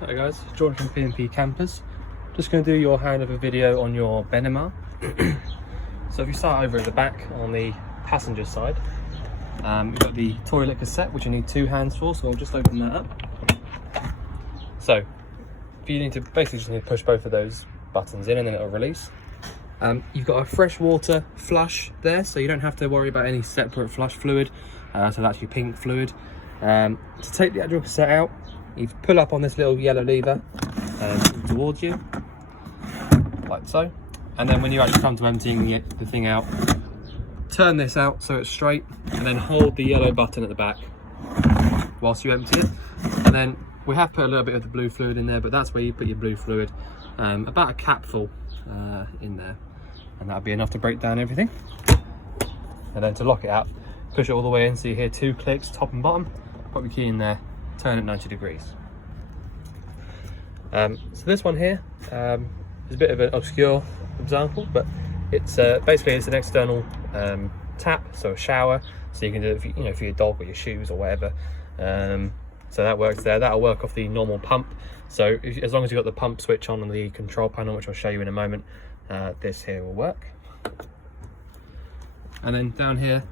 Hi guys, Jordan from P&P Campers. Just going to do your handover video on your Benimar. So if you start over at the back on the passenger side, you've got the toilet cassette, which you need 2 hands for, so I'll just open that up. So you need to basically just need to push both of those buttons in and then it'll release. You've got a freshwater flush there, so you don't have to worry about any separate flush fluid, so that's your pink fluid. To take the actual cassette out, you pull up on this little yellow lever towards you, like so, and then when you actually come to emptying the thing out, turn this out so it's straight, and then hold the yellow button at the back whilst you empty it. And then we have put a little bit of the blue fluid in there, but that's where you put your blue fluid, about a capful in there, and that'll be enough to break down everything. And then to lock it out, push it all the way in, so you hear 2 clicks, top and bottom, pop your key in there, turn it 90 degrees. So this one here is a bit of an obscure example, but it's basically it's an external tap, so a shower, so you can do it for your dog or your shoes or whatever. So that works there. That'll work off the normal pump. So as long as you've got the pump switch on the control panel, which I'll show you in a moment, this here will work. And then down here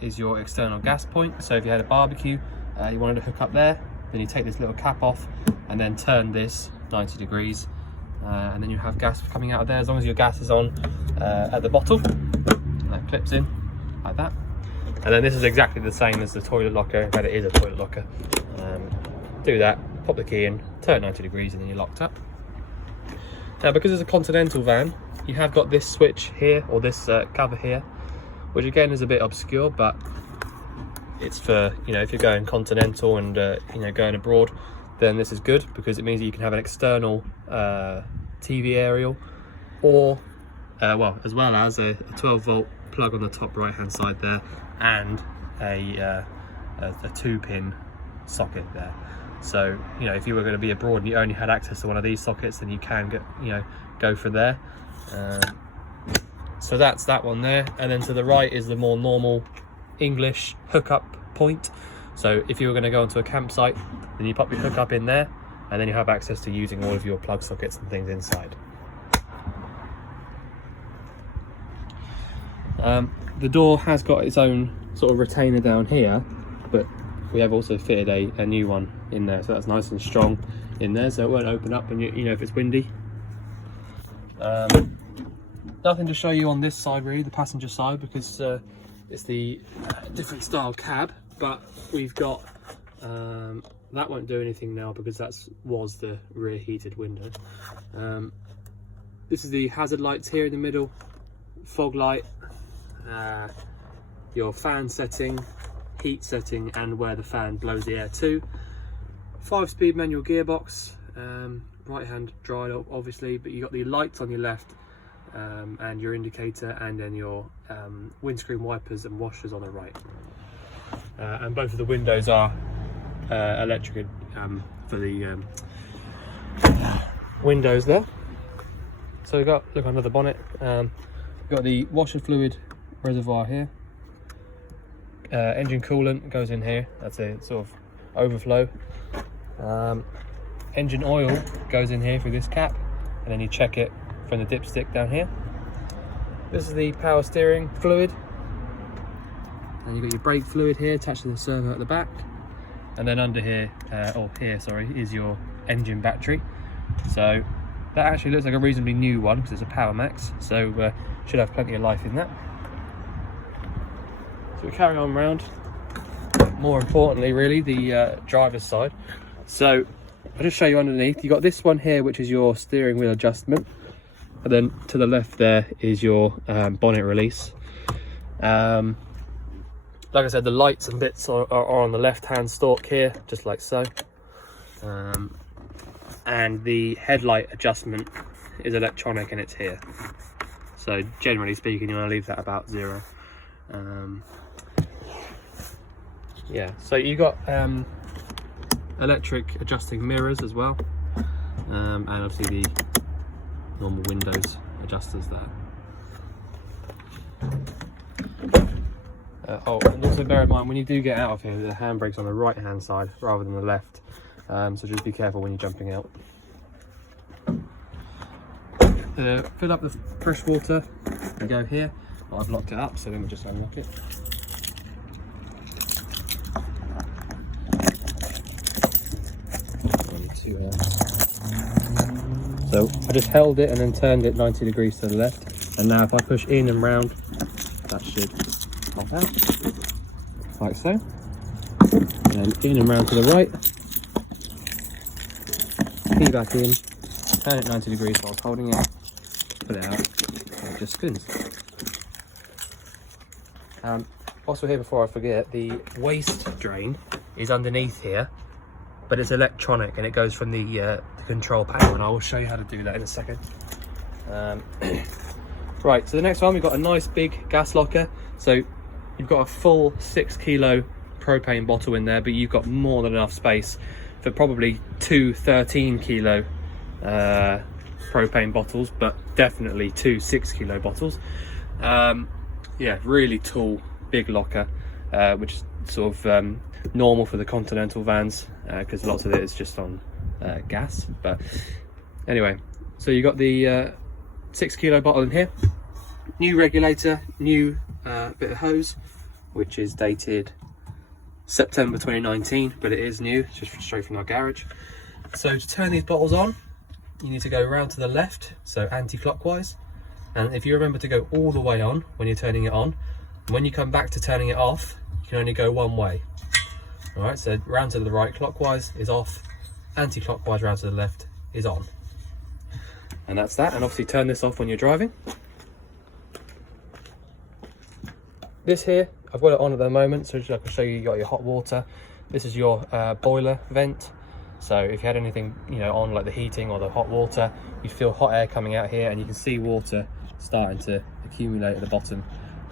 is your external gas point. So if you had a barbecue, you wanted to hook up there, then you take this little cap off and then turn this 90 degrees, and then you have gas coming out of there, as long as your gas is on at the bottle. And that clips in like that. And then this is exactly the same as the toilet locker, in fact it is a toilet locker. Do that, pop the key in, turn 90 degrees, and then you're locked up. Now because it's a Continental van, you have got this switch here, or this cover here, which again is a bit obscure, but it's for, if you're going Continental and going abroad, then this is good, because it means that you can have an external TV aerial, or as well as a 12-volt plug on the top right hand side there, and a 2-pin socket there. So if you were going to be abroad and you only had access to one of these sockets, then you can go for there. So that's that one there, and then to the right is the more normal English hookup point. So if you were going to go onto a campsite, then you pop your hookup in there, and then you have access to using all of your plug sockets and things inside. The door has got its own sort of retainer down here, but we have also fitted a new one in there, so that's nice and strong in there, so it won't open up when if it's windy. Nothing to show you on this side really, the passenger side, because it's the different style cab, but we've got that won't do anything now because was the rear heated window. This is the hazard lights here in the middle, fog light, your fan setting, heat setting, and where the fan blows the air to. 5-speed manual gearbox, right hand drive obviously, but you got the lights on your left, and your indicator, and then your windscreen wipers and washers on the right. And both of the windows are electric for the windows there. So we've got, look under the bonnet, we've got the washer fluid reservoir here. Engine coolant goes in here, that's a sort of overflow. Engine oil goes in here through this cap, and then you check it from the dipstick down here. This is the power steering fluid, and you've got your brake fluid here attached to the servo at the back, and then under here, is your engine battery. So that actually looks like a reasonably new one because it's a Power Max, so should have plenty of life in that. So we carry on round, more importantly really, the driver's side. So I'll just show you underneath. You've got this one here, which is your steering wheel adjustment, and then to the left there is your bonnet release. Like I said, the lights and bits are on the left hand stalk here, just like so. And the headlight adjustment is electronic and it's here. So generally speaking, you want to leave that about 0. Yeah, so you got electric adjusting mirrors as well, and obviously the normal windows adjusters there. And also bear in mind, when you do get out of here, the handbrake's on the right hand side rather than the left, So just be careful when you're jumping out. Fill up the fresh water and go here. Well, I've locked it up, so then we'll just unlock it. So I just held it and then turned it 90 degrees to the left, and now if I push in and round, that should pop out, like so. And then in and round to the right, key back in, turn it 90 degrees while I was holding it, put it out, and it just spins. Also here, before I forget, the waste drain is underneath here, but it's electronic and it goes from the control panel, and I will show you how to do that in a second. Right, so the next one, we've got a nice big gas locker. So you've got a full 6 kilo propane bottle in there, but you've got more than enough space for probably 2 13 kilo propane bottles, but definitely 2 6 kilo bottles. Yeah, really tall, big locker, which is sort of normal for the Continental vans, because lots of it is just on gas. But anyway, so you got the 6 kilo bottle in here, new regulator, new bit of hose, which is dated September 2019, but it is new, it's just straight from our garage. So to turn these bottles on, you need to go around to the left, so anti-clockwise, and if you remember to go all the way on when you're turning it on, and when you come back to turning it off, you can only go one way. All right, so round to the right clockwise is off, anti-clockwise round to the left is on. And that's that. And obviously turn this off when you're driving. This here, I've got it on at the moment, so just I can show you, you got your hot water. This is your boiler vent. So if you had anything, you know, on like the heating or the hot water, you feel hot air coming out here, and you can see water starting to accumulate at the bottom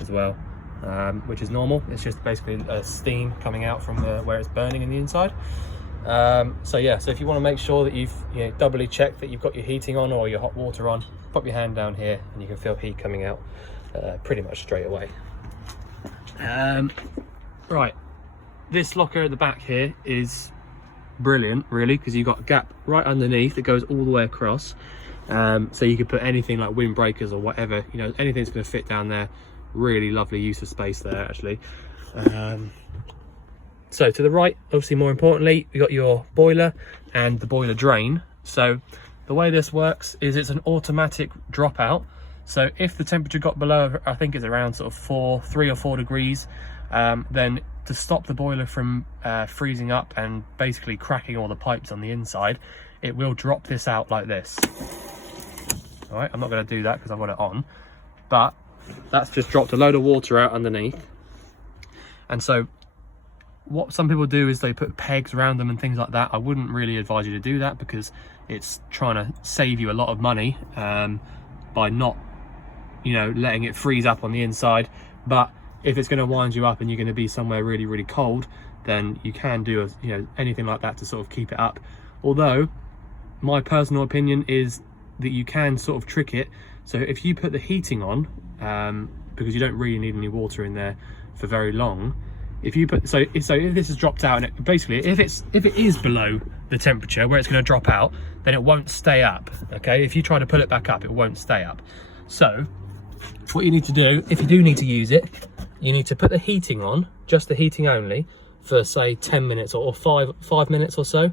as well, which is normal. It's just basically steam coming out from where it's burning in the inside. So yeah, so if you want to make sure that you've doubly checked that you've got your heating on or your hot water on, pop your hand down here and you can feel heat coming out pretty much straight away. Right, this locker at the back here is brilliant, really, because you've got a gap right underneath that goes all the way across, so you could put anything like windbreakers or whatever, you know, anything's going to fit down there. Really lovely use of space there, actually. So to the right, obviously more importantly, we got your boiler and the boiler drain. So the way this works is it's an automatic dropout. So if the temperature got below, I think it's around sort of 3 or 4 degrees, then to stop the boiler from freezing up and basically cracking all the pipes on the inside, it will drop this out like this. All right, I'm not going to do that because I've got it on, but that's just dropped a load of water out underneath. And so what some people do is they put pegs around them and things like that. I wouldn't really advise you to do that, because it's trying to save you a lot of money by not, you know, letting it freeze up on the inside. But if it's going to wind you up and you're going to be somewhere really, really cold, then you can do anything like that to sort of keep it up. Although my personal opinion is that you can sort of trick it. So if you put the heating on, because you don't really need any water in there for very long, if you put so if this is dropped out, and it, basically if it is below the temperature where it's going to drop out, then it won't stay up. Okay, if you try to pull it back up, it won't stay up. So what you need to do, if you do need to use it, you need to put the heating on, just the heating only, for say 10 minutes or 5 minutes or so,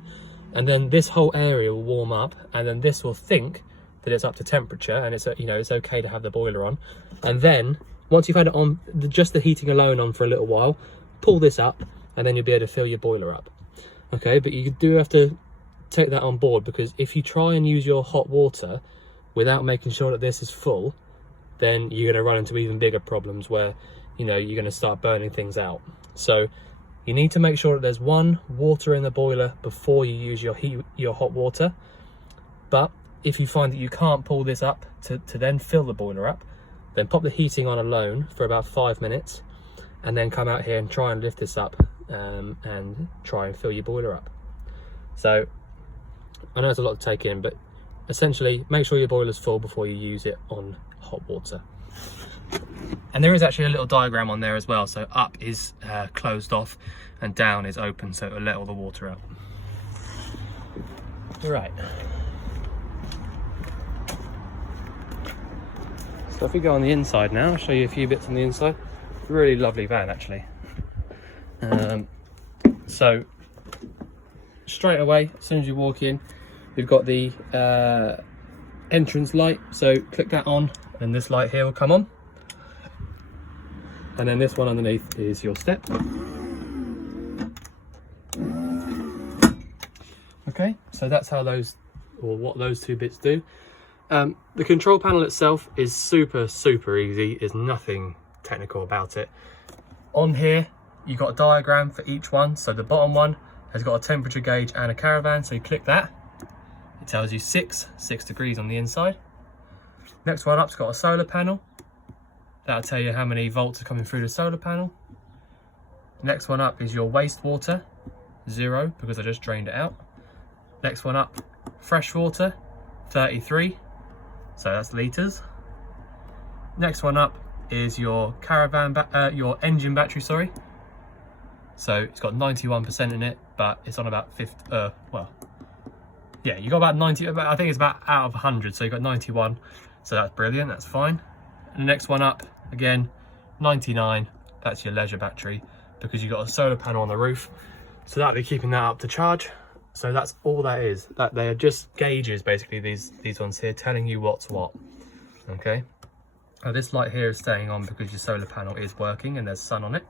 and then this whole area will warm up, and then this will think that it's up to temperature and it's it's okay to have the boiler on. And then once you've had it on, just the heating alone on for a little while, pull this up and then you'll be able to fill your boiler up. Okay, but you do have to take that on board, because if you try and use your hot water without making sure that this is full, then you're going to run into even bigger problems where you're going to start burning things out. So you need to make sure that there's water in the boiler before you use your hot water. But if you find that you can't pull this up to then fill the boiler up, then pop the heating on alone for about 5 minutes, and then come out here and try and lift this up and try and fill your boiler up. So I know it's a lot to take in, but essentially make sure your boiler's full before you use it on hot water. And there is actually a little diagram on there as well. So up is closed off and down is open, so it'll let all the water out. Right. So if we go on the inside now, I'll show you a few bits on the inside. Really lovely van actually. So straight away, as soon as you walk in, we've got the entrance light. So click that on and this light here will come on. And then this one underneath is your step. Okay, so that's how those, or what those two bits do. The control panel itself is super easy. There's nothing technical about it. On here, you've got a diagram for each one. So the bottom one has got a temperature gauge and a caravan. So you click that, it tells you 6 degrees on the inside. Next one up's got a solar panel. That'll tell you how many volts are coming through the solar panel. Next one up is your wastewater, 0, because I just drained it out. Next one up, fresh water, 33, so that's litres. Next one up is your your engine battery, sorry. So it's got 91% in it, but it's on about 50, well, yeah, you got about 90, I think it's about out of 100, so you got 91, so that's brilliant, that's fine. And the next one up, again, 99, that's your leisure battery, because you've got a solar panel on the roof, so that'll be keeping that up to charge. So that's all that is. That they are just gauges, basically, these ones here, telling you what's what. Okay. Now this light here is staying on because your solar panel is working and there's sun on it.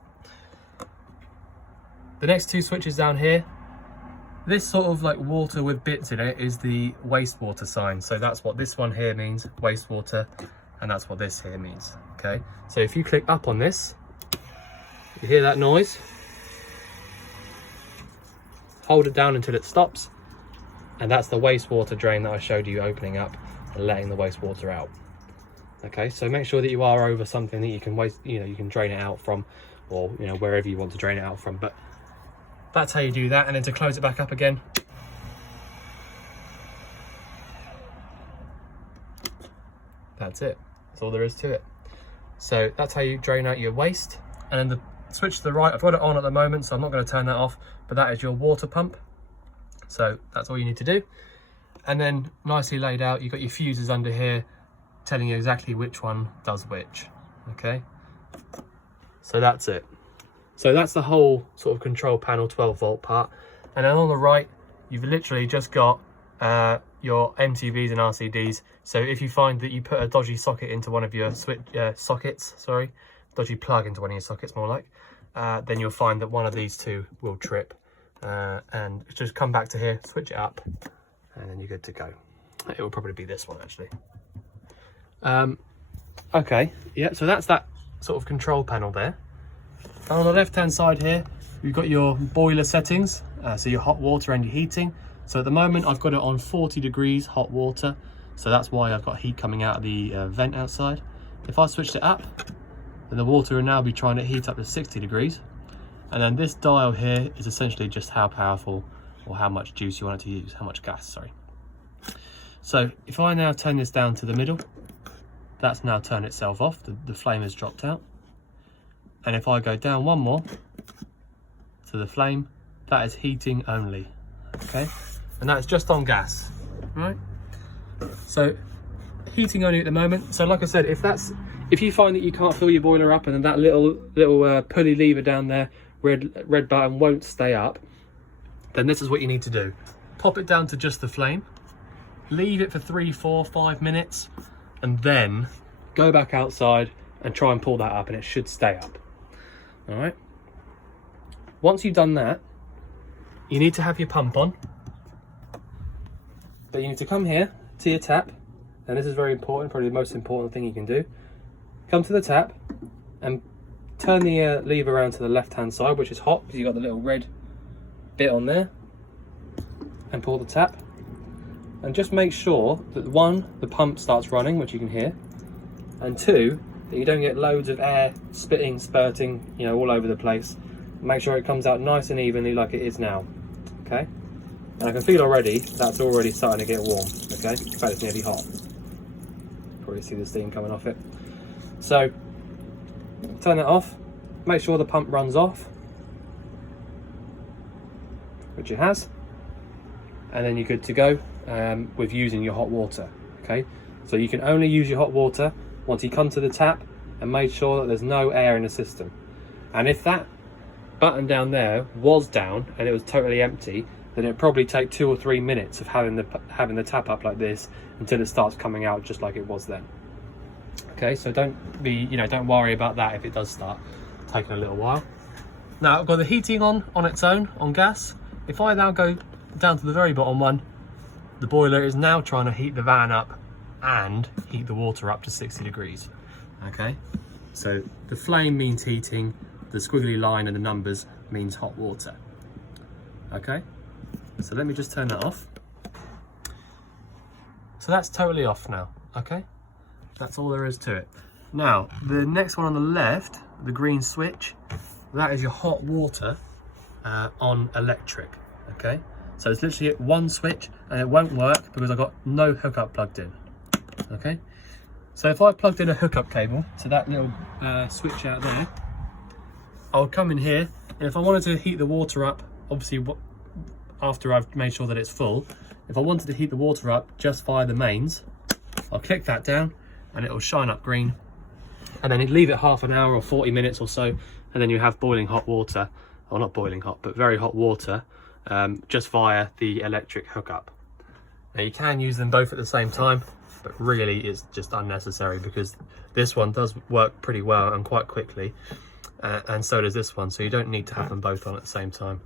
The next two switches down here, this sort of like water with bits in it is the wastewater sign. So that's what this one here means, wastewater, and that's what this here means. Okay. So if you click up on this, you hear that noise. Hold it down until it stops, and that's the wastewater drain that I showed you opening up and letting the wastewater out. Okay, so make sure that you are over something that you can you can drain it out from, or wherever you want to drain it out from. But that's how you do that. And then to close it back up again, that's it. That's all there is to it. So that's how you drain out your waste. And then the switch to the right, I've got it on at the moment, so I'm not going to turn that off, but that is your water pump. So that's all you need to do. And then nicely laid out, you've got your fuses under here telling you exactly which one does which. Okay, so that's it. So that's the whole sort of control panel 12-volt part. And then on the right, you've literally just got your MCVs and RCDs. So if you find that you put a dodgy socket into one of your dodgy plug into one of your sockets more like, then you'll find that one of these two will trip. And just come back to here, switch it up, and then you're good to go. It will probably be this one actually. Okay, yeah, so that's that sort of control panel there. And on the left hand side here, we've got your boiler settings, so your hot water and your heating. So at the moment I've got it on 40 degrees hot water, so that's why I've got heat coming out of the vent outside. If I switched it up, then the water will now be trying to heat up to 60 degrees. And then this dial here is essentially just how powerful or how much juice you want it to use, how much gas, sorry. So if I now turn this down to the middle, that's now turned itself off, the flame has dropped out. And if I go down one more to the flame, that is heating only, okay? And that's just on gas, right? So heating only at the moment. So like I said, if you find that you can't fill your boiler up and then that little pulley lever down there, red button won't stay up, then this is what you need to do. Pop it down to just the flame, leave it for 3, 4, 5 minutes, and then go back outside and try and pull that up, and it should stay up. All right. Once you've done that, you need to have your pump on, but you need to come here to your tap, and this is very important, probably the most important thing you can do. Come to the tap and turn the lever around to the left hand side, which is hot because you've got the little red bit on there, and pull the tap. And just make sure that 1, the pump starts running, which you can hear, and 2, that you don't get loads of air spitting, spurting, all over the place. Make sure it comes out nice and evenly like it is now, okay? And I can feel already that's already starting to get warm, okay? In fact, it's nearly hot. Probably see the steam coming off it. So turn it off, make sure the pump runs off, which it has, and then you're good to go with using your hot water. Okay, so you can only use your hot water once you come to the tap and make sure that there's no air in the system. And if that button down there was down and it was totally empty, then it'd probably take 2 or 3 minutes of having the tap up like this until it starts coming out just like it was then. Okay, so don't worry about that if it does start taking a little while. Now I've got the heating on its own on gas. If I now go down to the very bottom one, the boiler is now trying to heat the van up and heat the water up to 60 degrees. Okay, so the flame means heating, the squiggly line and the numbers means hot water. Okay, so let me just turn that off. So that's totally off now. Okay, that's all there is to it. Now the next one on the left, the green switch, that is your hot water on electric. Okay, so it's literally one switch and it won't work because I've got no hookup plugged in. Okay, so if I plugged in a hookup cable to that little switch out there, I would come in here, and if I wanted to heat the water up, obviously after I've made sure that it's full, if I wanted to heat the water up just via the mains, I'll click that down and it'll shine up green, and then leave it half an hour or 40 minutes or so, and then you have boiling hot water, or not boiling hot, but very hot water, just via the electric hookup. Now you can use them both at the same time, but really it's just unnecessary because this one does work pretty well and quite quickly, and so does this one, so you don't need to have them both on at the same time,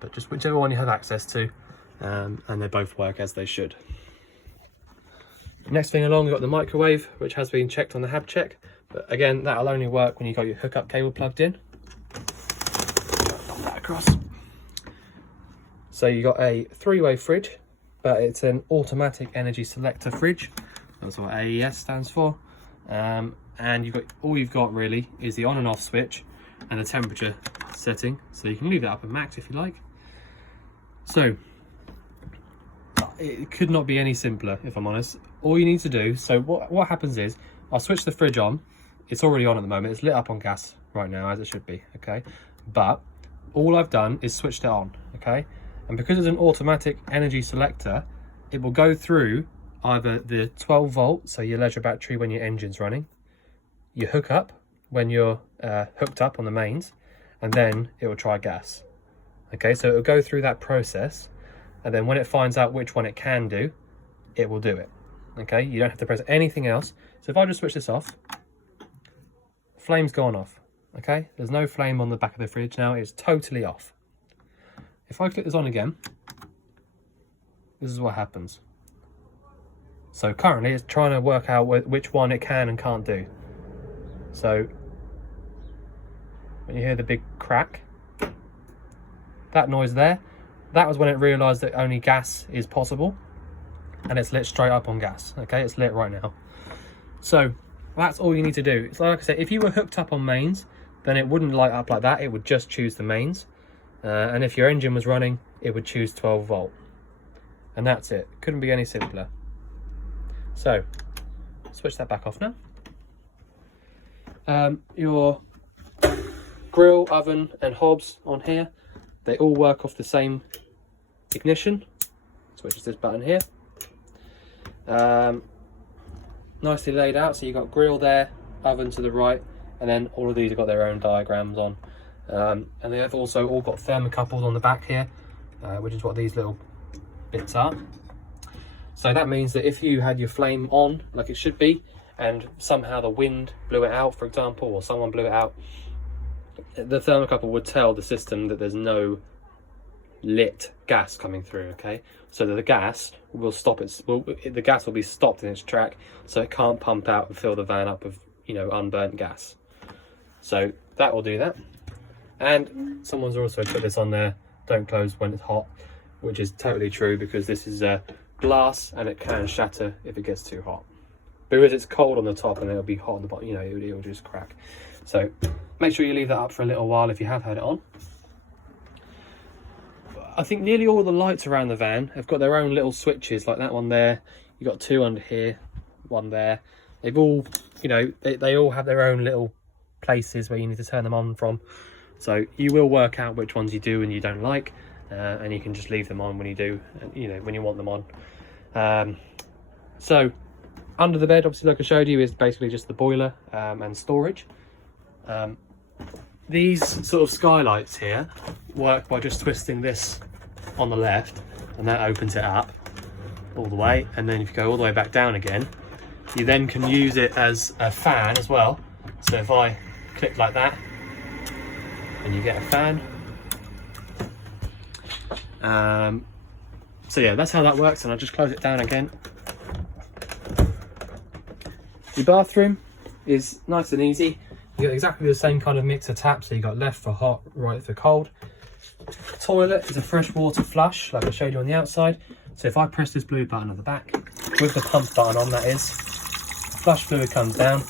but just whichever one you have access to, and they both work as they should. Next thing along, we've got the microwave, which has been checked on the hab check, but again that'll only work when you've got your hookup cable plugged in. Pop that across. So you got a 3-way fridge, but it's an automatic energy selector fridge. That's what AES stands for. And all you've got really is the on and off switch and the temperature setting. So you can leave that up at max if you like. So it could not be any simpler, if I'm honest. All you need to do, so what happens is, I'll switch the fridge on. It's already on at the moment. It's lit up on gas right now, as it should be, okay? But all I've done is switched it on, okay? And because it's an automatic energy selector, it will go through either the 12 volt, so your leisure battery when your engine's running, your hookup when you're hooked up on the mains, and then it will try gas. Okay, so it will go through that process, and then when it finds out which one it can do, it will do it. Okay, you don't have to press anything else. So if I just switch this off, flame's gone off. Okay, there's no flame on the back of the fridge now, it's totally off. If I click this on again, this is what happens. So currently it's trying to work out which one it can and can't do. So when you hear the big crack, that noise there, that was when it realised that only gas is possible, and it's lit straight up on gas. Okay, it's lit right now. So that's all you need to do. It's like I said, if you were hooked up on mains, then it wouldn't light up like that, it would just choose the mains. And if your engine was running, it would choose 12 volt. And that's it. Couldn't be any simpler. So, switch that back off now. Your grill, oven and hobs on here, they all work off the same ignition. Switch this button here. Nicely laid out, so you've got grill there, oven to the right, and then all of these have got their own diagrams on. And they have also all got thermocouples on the back here, which is what these little bits are. So that means that if you had your flame on like it should be, and somehow the wind blew it out, for example, or someone blew it out, the thermocouple would tell the system that there's no lit gas coming through. Okay, so that the gas will stop the gas will be stopped in its track, so it can't pump out and fill the van up with, you know, unburnt gas. So that will do that. And someone's also put this on there, don't close when it's hot, which is totally true, because this is glass and it can shatter if it gets too hot. Because it's cold on the top and it'll be hot on the bottom, you know, it'll just crack. So make sure you leave that up for a little while if you have had it on. I think nearly all the lights around the van have got their own little switches, like that one there. You've got two under here, one there. They've all, you know, they all have their own little places where you need to turn them on from. So you will work out which ones you do and you don't like. and you can just leave them on when you do, you know, when you want them on. So under the bed, obviously, like I showed you, is basically just the boiler and storage. These sort of skylights here work by just twisting this on the left, and that opens it up all the way. And then if you go all the way back down again, you then can use it as a fan as well. So if I click like that, and you get a fan. So yeah, that's how that works, and I'll just close it down again. Your bathroom is nice and easy. You got exactly the same kind of mix of taps, so you got left for hot, right for cold. Toilet is a fresh water flush, like I showed you on the outside. So if I press this blue button at the back, with the pump button on, that is, flush fluid comes down.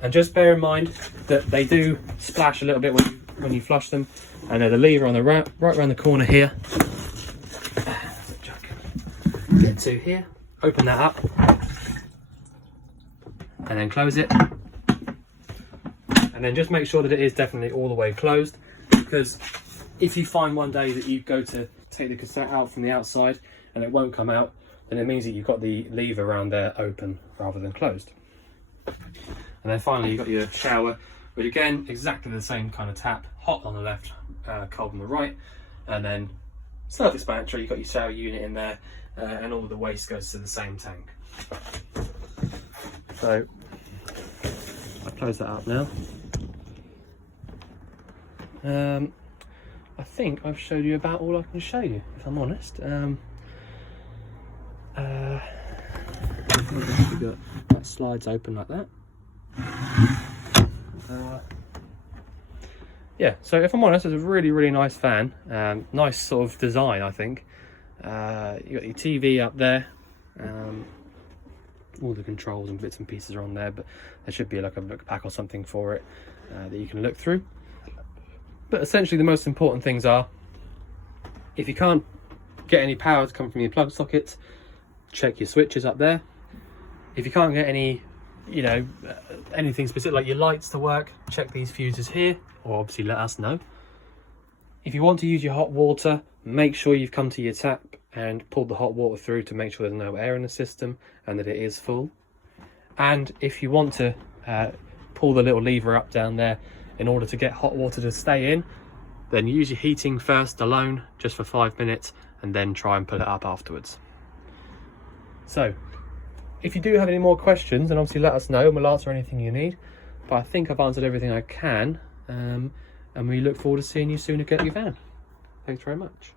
And just bear in mind that they do splash a little bit when you flush them. And there's a lever on the right around the corner here. Get to here, open that up, and then close it. And then just make sure that it is definitely all the way closed, because if you find one day that you go to take the cassette out from the outside and it won't come out, then it means that you've got the lever around there open rather than closed. And then finally you've got your shower, which again, exactly the same kind of tap, hot on the left, cold on the right, and then self-explanatory, you've got your shower unit in there, and all the waste goes to the same tank. So I'll close that up now. I think I've showed you about all I can show you, if I'm honest. We've got that slides open like that. Yeah, so if I'm honest, it's a really, really nice fan. Nice sort of design, I think. You got your TV up there. All the controls and bits and pieces are on there, but there should be like a book pack or something for it that you can look through. But essentially the most important things are, if you can't get any power to come from your plug sockets, check your switches up there. If you can't get any, you know, anything specific like your lights to work, check these fuses here, or obviously let us know. If you want to use your hot water, make sure you've come to your tap and pulled the hot water through to make sure there's no air in the system and that it is full. And if you want to pull the little lever up down there in order to get hot water to stay in, then use your heating first alone, just for 5 minutes, and then try and pull it up afterwards. So if you do have any more questions, then obviously let us know and we'll answer anything you need. But I think I've answered everything I can, and we look forward to seeing you soon again at your van. Thanks very much.